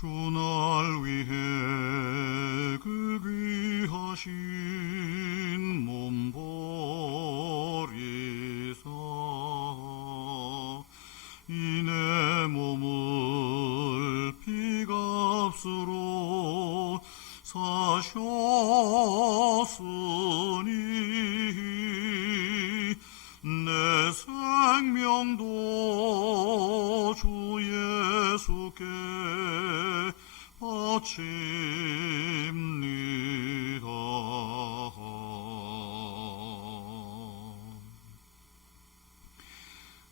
주날 위해 그 귀하신 몸 버리사 이내 몸을 피값으로 사셨으니 내 생명도 주 예수께 바칩니다.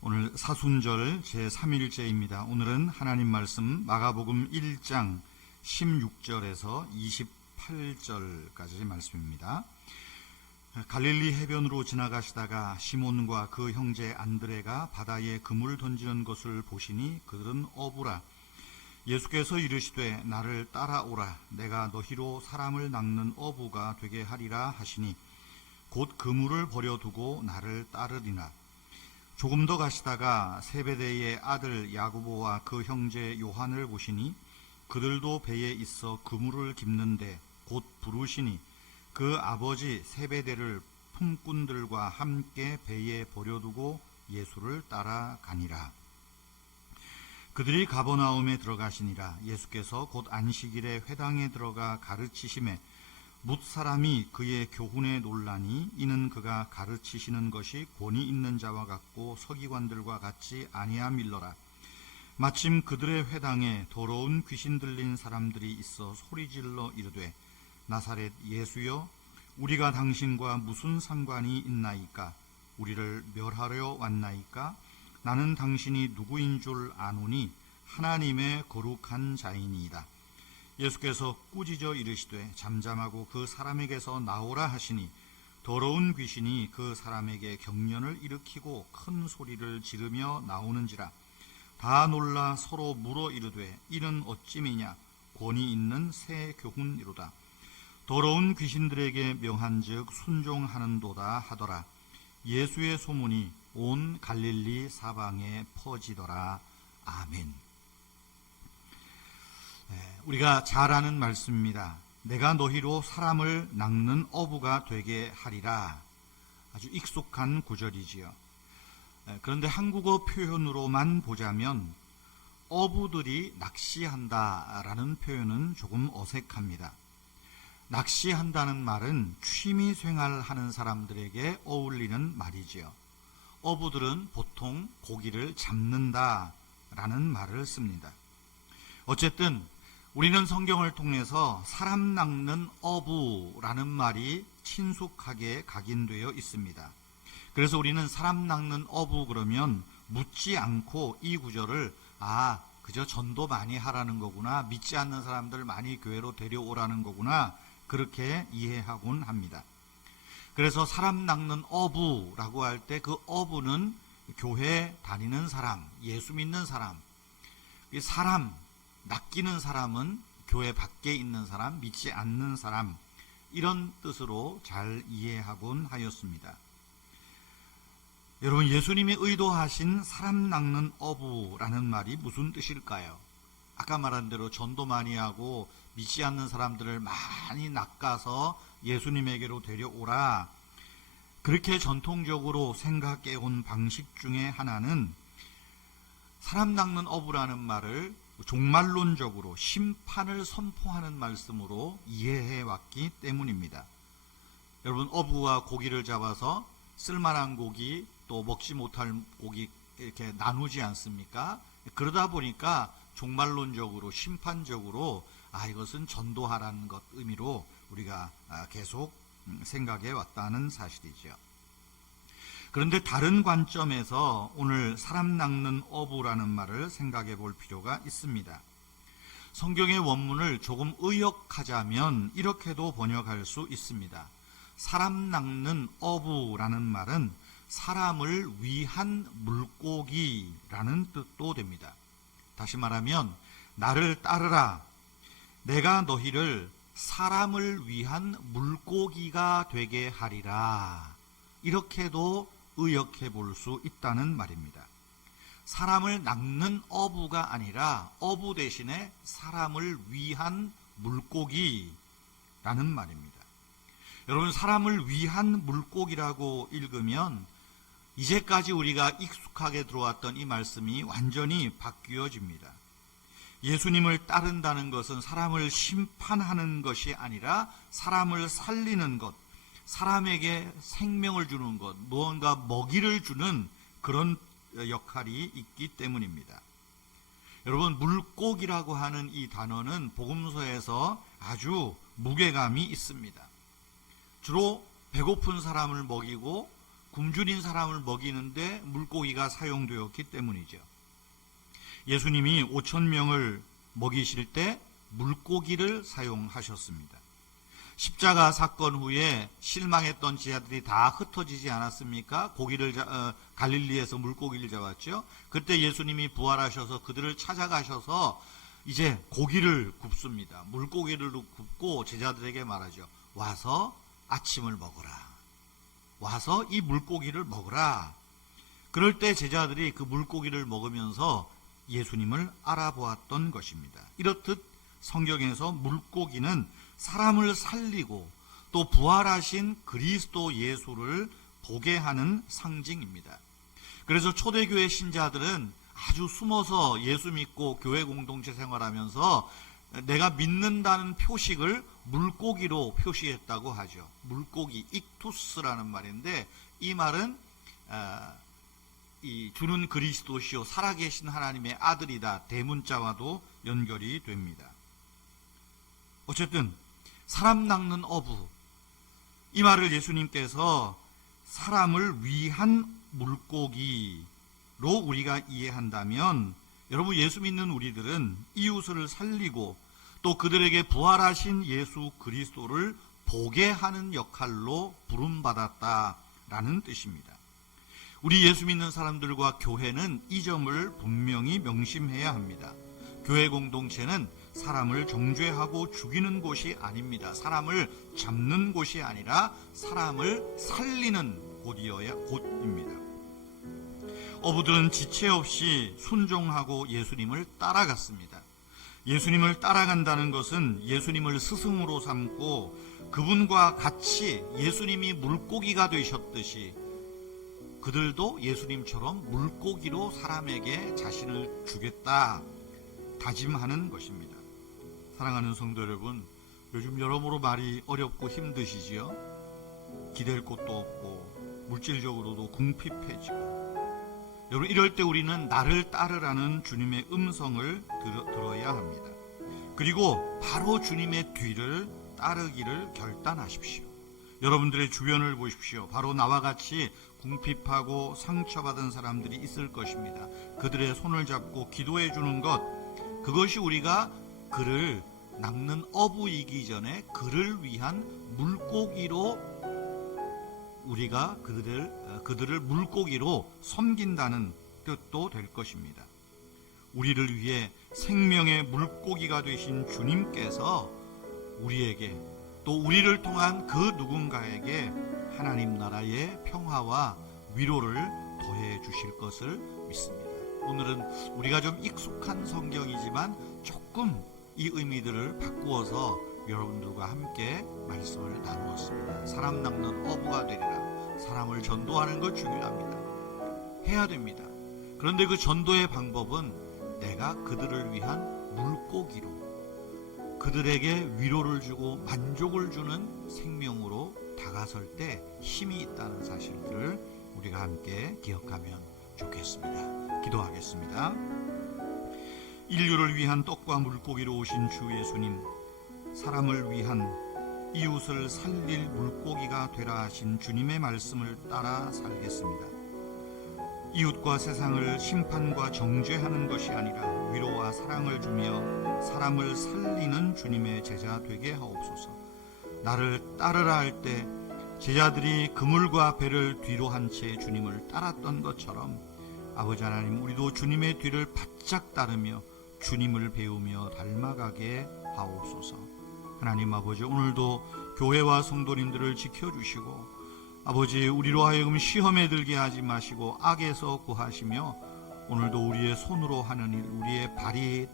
오늘 사순절 제3일째입니다. 오늘은 하나님 말씀 마가복음 1장 16절에서 28절까지 말씀입니다. 갈릴리 해변으로 지나가시다가 시몬과 그 형제 안드레가 바다에 그물을 던지는 것을 보시니 그들은 어부라. 예수께서 이르시되 나를 따라오라. 내가 너희로 사람을 낚는 어부가 되게 하리라 하시니 곧 그물을 버려두고 나를 따르리나. 조금 더 가시다가 세베대의 아들 야고보와 그 형제 요한을 보시니 그들도 배에 있어 그물을 깁는데 곧 부르시니 그 아버지 세베대를 품꾼들과 함께 배에 버려두고 예수를 따라가니라. 그들이 가버나움에 들어가시니라. 예수께서 곧 안식일에 회당에 들어가 가르치심에 뭇 사람이 그의 교훈에 놀라니 이는 그가 가르치시는 것이 권위 있는 자와 같고 서기관들과 같지 아니함일러라. 마침 그들의 회당에 더러운 귀신 들린 사람들이 있어 소리질러 이르되 나사렛 예수여, 우리가 당신과 무슨 상관이 있나이까? 우리를 멸하려 왔나이까? 나는 당신이 누구인 줄 아노니 하나님의 거룩한 자이니이다. 예수께서 꾸짖어 이르시되 잠잠하고 그 사람에게서 나오라 하시니 더러운 귀신이 그 사람에게 경련을 일으키고 큰 소리를 지르며 나오는지라. 다 놀라 서로 물어 이르되 이는 어찌미냐? 권위 있는 새 교훈이로다. 더러운 귀신들에게 명한즉 순종하는도다 하더라. 예수의 소문이 온 갈릴리 사방에 퍼지더라. 아멘. 우리가 잘 아는 말씀입니다. 내가 너희로 사람을 낚는 어부가 되게 하리라. 아주 익숙한 구절이지요. 그런데 한국어 표현으로만 보자면 어부들이 낚시한다라는 표현은 조금 어색합니다. 낚시한다는 말은 취미생활하는 사람들에게 어울리는 말이지요. 어부들은 보통 고기를 잡는다라는 말을 씁니다. 어쨌든 우리는 성경을 통해서 사람 낚는 어부라는 말이 친숙하게 각인되어 있습니다. 그래서 우리는 사람 낚는 어부 그러면 묻지 않고 이 구절을 그저 전도 많이 하라는 거구나, 믿지 않는 사람들 많이 교회로 데려오라는 거구나, 그렇게 이해하곤 합니다. 그래서 사람 낚는 어부라고 할 때 그 어부는 교회 다니는 사람, 예수 믿는 사람, 사람, 낚이는 사람은 교회 밖에 있는 사람, 믿지 않는 사람, 이런 뜻으로 잘 이해하곤 하였습니다. 여러분, 예수님이 의도하신 사람 낚는 어부라는 말이 무슨 뜻일까요? 아까 말한 대로 전도 많이 하고 믿지 않는 사람들을 많이 낚아서 예수님에게로 데려오라. 그렇게 전통적으로 생각해 온 방식 중에 하나는 사람 낚는 어부라는 말을 종말론적으로 심판을 선포하는 말씀으로 이해해 왔기 때문입니다. 여러분, 어부가 고기를 잡아서 쓸만한 고기 또 먹지 못할 고기 이렇게 나누지 않습니까? 그러다 보니까 종말론적으로 심판적으로 이것은 전도하라는 것 의미로 우리가 계속 생각해 왔다는 사실이죠. 그런데 다른 관점에서 오늘 사람 낚는 어부라는 말을 생각해 볼 필요가 있습니다. 성경의 원문을 조금 의역하자면 이렇게도 번역할 수 있습니다. 사람 낚는 어부라는 말은 사람을 위한 물고기라는 뜻도 됩니다. 다시 말하면 나를 따르라. 내가 너희를 사람을 위한 물고기가 되게 하리라. 이렇게도 의역해 볼 수 있다는 말입니다. 사람을 낚는 어부가 아니라 어부 대신에 사람을 위한 물고기라는 말입니다. 여러분, 사람을 위한 물고기라고 읽으면 이제까지 우리가 익숙하게 들어왔던 이 말씀이 완전히 바뀌어집니다. 예수님을 따른다는 것은 사람을 심판하는 것이 아니라 사람을 살리는 것, 사람에게 생명을 주는 것, 무언가 먹이를 주는 그런 역할이 있기 때문입니다. 여러분, 물고기라고 하는 이 단어는 복음서에서 아주 무게감이 있습니다. 주로 배고픈 사람을 먹이고 굶주린 사람을 먹이는데 물고기가 사용되었기 때문이죠. 예수님이 5,000명을 먹이실 때 물고기를 사용하셨습니다. 십자가 사건 후에 실망했던 제자들이 다 흩어지지 않았습니까? 갈릴리에서 물고기를 잡았죠. 그때 예수님이 부활하셔서 그들을 찾아가셔서 이제 고기를 굽습니다. 물고기를 굽고 제자들에게 말하죠. 와서 아침을 먹어라. 와서 이 물고기를 먹어라. 그럴 때 제자들이 그 물고기를 먹으면서 예수님을 알아보았던 것입니다. 이렇듯 성경에서 물고기는 사람을 살리고 또 부활하신 그리스도 예수를 보게 하는 상징입니다. 그래서 초대교회 신자들은 아주 숨어서 예수 믿고 교회 공동체 생활하면서 내가 믿는다는 표식을 물고기로 표시했다고 하죠. 물고기, 익투스라는 말인데 이 말은 이 주는 그리스도시요 살아계신 하나님의 아들이다 대문자와도 연결이 됩니다. 어쨌든 사람 낚는 어부, 이 말을 예수님께서 사람을 위한 물고기로 우리가 이해한다면 여러분, 예수 믿는 우리들은 이웃을 살리고 또 그들에게 부활하신 예수 그리스도를 보게 하는 역할로 부름받았다라는 뜻입니다. 우리 예수 믿는 사람들과 교회는 이 점을 분명히 명심해야 합니다. 교회 공동체는 사람을 정죄하고 죽이는 곳이 아닙니다. 사람을 잡는 곳이 아니라 사람을 살리는 곳입니다. 어부들은 지체 없이 순종하고 예수님을 따라갔습니다. 예수님을 따라간다는 것은 예수님을 스승으로 삼고 그분과 같이 예수님이 물고기가 되셨듯이 그들도 예수님처럼 물고기로 사람에게 자신을 주겠다 다짐하는 것입니다. 사랑하는 성도 여러분, 요즘 여러모로 말이 어렵고 힘드시지요? 기댈 곳도 없고 물질적으로도 궁핍해지고, 여러분, 이럴 때 우리는 나를 따르라는 주님의 음성을 들어야 합니다. 그리고 바로 주님의 뒤를 따르기를 결단하십시오. 여러분들의 주변을 보십시오. 바로 나와 같이 궁핍하고 상처받은 사람들이 있을 것입니다. 그들의 손을 잡고 기도해 주는 것, 그것이 우리가 그를 낚는 어부이기 전에 그를 위한 물고기로 우리가 그들을 물고기로 섬긴다는 뜻도 될 것입니다. 우리를 위해 생명의 물고기가 되신 주님께서 우리에게 또 우리를 통한 그 누군가에게 하나님 나라의 평화와 위로를 더해 주실 것을 믿습니다. 오늘은 우리가 좀 익숙한 성경이지만 조금 이 의미들을 바꾸어서 여러분들과 함께 말씀을 나누었습니다. 사람 낚는 어부가 되리라. 사람을 전도하는 것 중요합니다. 해야 됩니다. 그런데 그 전도의 방법은 내가 그들을 위한 물고기로, 그들에게 위로를 주고 만족을 주는 생명으로 다가설 때 힘이 있다는 사실들을 우리가 함께 기억하면 좋겠습니다. 기도하겠습니다. 인류를 위한 떡과 물고기로 오신 주 예수님, 사람을 위한 이웃을 살릴 물고기가 되라 하신 주님의 말씀을 따라 살겠습니다. 이웃과 세상을 심판과 정죄하는 것이 아니라 위로와 사랑을 주며 사람을 살리는 주님의 제자 되게 하옵소서. 나를 따르라 할 때 제자들이 그물과 배를 뒤로 한 채 주님을 따랐던 것처럼 아버지 하나님, 우리도 주님의 뒤를 바짝 따르며 주님을 배우며 닮아가게 하옵소서. 하나님 아버지, 오늘도 교회와 성도님들을 지켜주시고 아버지, 우리로 하여금 시험에 들게 하지 마시고 악에서 구하시며 오늘도 우리의 손으로 하는 일, 우리의 발이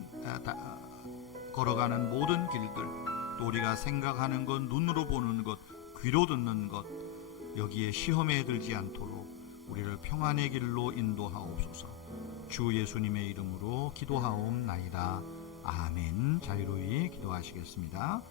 걸어가는 모든 길들, 또 우리가 생각하는 것, 눈으로 보는 것, 귀로 듣는 것, 여기에 시험에 들지 않도록 우리를 평안의 길로 인도하옵소서. 주 예수님의 이름으로 기도하옵나이다. 아멘. 자유로이 기도하시겠습니다.